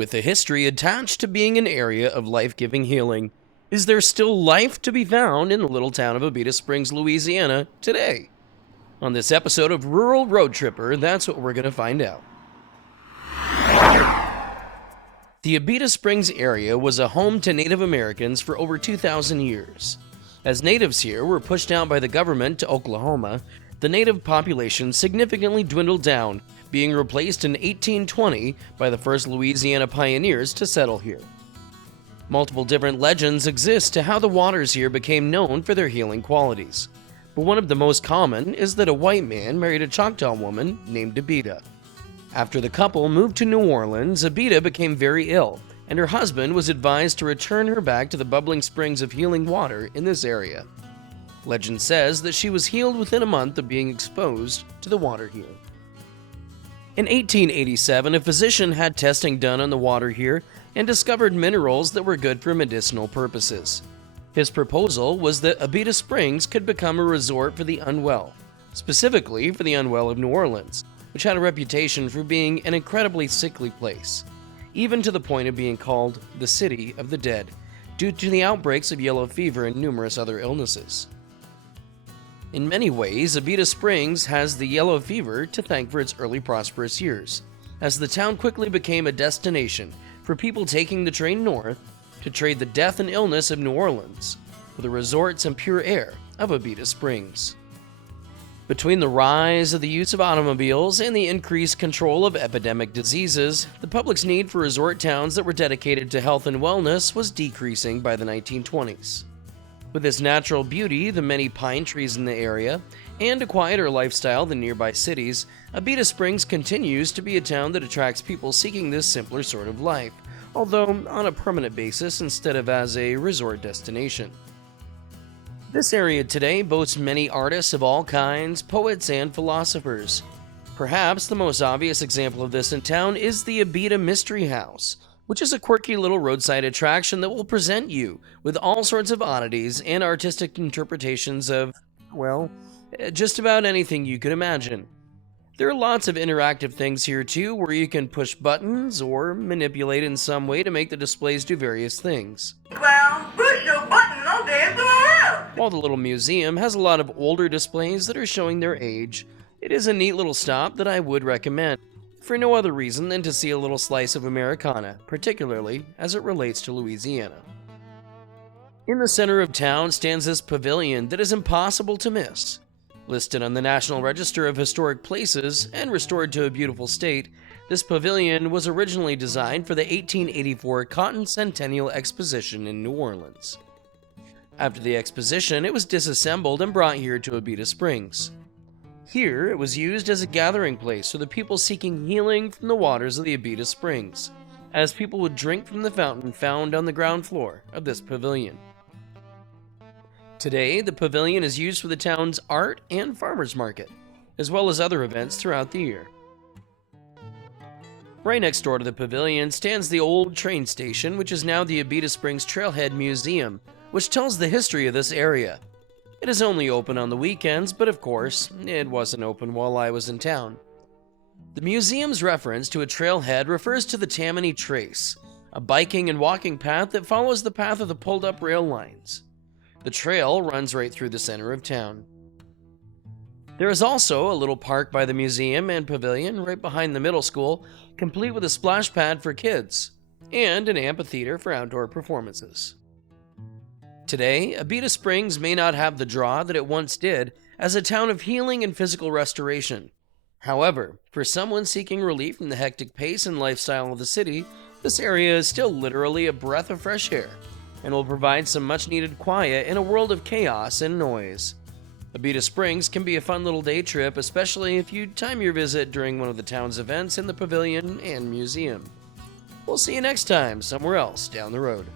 With a history attached to being an area of life-giving healing, is there still life to be found in the little town of Abita Springs, Louisiana today? On this episode of Rural Road Tripper, that's what we're going to find out. The Abita Springs area was a home to Native Americans for over 2,000 years. As natives here were pushed out by the government to Oklahoma, the native population significantly dwindled down, being replaced in 1820 by the first Louisiana pioneers to settle here. Multiple different legends exist to how the waters here became known for their healing qualities, but one of the most common is that a white man married a Choctaw woman named Abita. After the couple moved to New Orleans, Abita became very ill, and her husband was advised to return her back to the bubbling springs of healing water in this area. Legend says that she was healed within a month of being exposed to the water here. In 1887, a physician had testing done on the water here and discovered minerals that were good for medicinal purposes. His proposal was that Abita Springs could become a resort for the unwell, specifically for the unwell of New Orleans, which had a reputation for being an incredibly sickly place, even to the point of being called the City of the Dead, due to the outbreaks of yellow fever and numerous other illnesses. In many ways, Abita Springs has the yellow fever to thank for its early prosperous years, as the town quickly became a destination for people taking the train north to trade the death and illness of New Orleans for the resorts and pure air of Abita Springs. Between the rise of the use of automobiles and the increased control of epidemic diseases, the public's need for resort towns that were dedicated to health and wellness was decreasing by the 1920s. With its natural beauty, the many pine trees in the area, and a quieter lifestyle than nearby cities, Abita Springs continues to be a town that attracts people seeking this simpler sort of life, although on a permanent basis instead of as a resort destination. This area today boasts many artists of all kinds, poets, and philosophers. Perhaps the most obvious example of this in town is the Abita Mystery House, which is a quirky little roadside attraction that will present you with all sorts of oddities and artistic interpretations of, well, just about anything you could imagine. There are lots of interactive things here too, where you can push buttons or manipulate in some way to make the displays do various things. Well, push your button, I'll dance around. While the little museum has a lot of older displays that are showing their age, it is a neat little stop that I would recommend, for no other reason than to see a little slice of Americana, particularly as it relates to Louisiana. In the center of town stands this pavilion that is impossible to miss. Listed on the National Register of Historic Places and restored to a beautiful state, this pavilion was originally designed for the 1884 Cotton Centennial Exposition in New Orleans. After the exposition, it was disassembled and brought here to Abita Springs. Here, it was used as a gathering place for the people seeking healing from the waters of the Abita Springs, as people would drink from the fountain found on the ground floor of this pavilion. Today, the pavilion is used for the town's art and farmers market, as well as other events throughout the year. Right next door to the pavilion stands the old train station, which is now the Abita Springs Trailhead Museum, which tells the history of this area. It is only open on the weekends, but of course, it wasn't open while I was in town. The museum's reference to a trailhead refers to the Tammany Trace, a biking and walking path that follows the path of the pulled-up rail lines. The trail runs right through the center of town. There is also a little park by the museum and pavilion right behind the middle school, complete with a splash pad for kids, and an amphitheater for outdoor performances. Today, Abita Springs may not have the draw that it once did as a town of healing and physical restoration. However, for someone seeking relief from the hectic pace and lifestyle of the city, this area is still literally a breath of fresh air, and will provide some much-needed quiet in a world of chaos and noise. Abita Springs can be a fun little day trip, especially if you time your visit during one of the town's events in the pavilion and museum. We'll see you next time, somewhere else down the road.